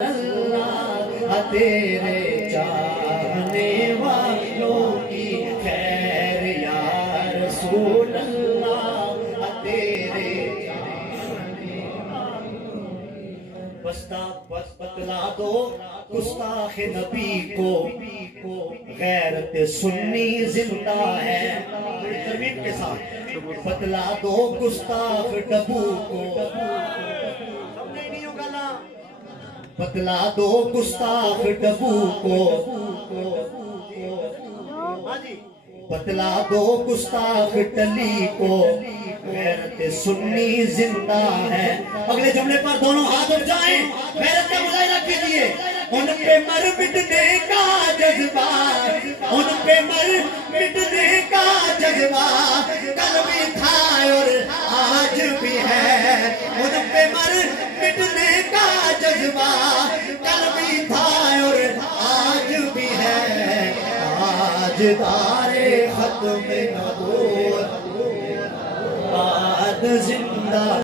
اللہ تیرے چاہنے والوں کی خیر یا رسول اللہ تیرے چاہنے بتلا دو گستاخ نبی کو غیرت سنی زندہ ہے ترمیم کے ساتھ بتلا دو گستاخ ڈبو کو بتلا دو گستاخ ڈبو کو بتلا دو گستاخ ٹلی کو غیرت سنی زندہ ہے اگلے جملے پر دونوں ہاتھ اٹھ جائیں غیرت کا مظاہرہ کیجئے ان پہ مر مٹنے کا جذبہ ان پہ مر مٹنے کا جذبہ کل بھی تھا اور آج بھی ہے ان پہ مر مٹنے کا جذبہ کل بھی تھا اور آج بھی ہے آج دارے ختم نبوت بعد زندہ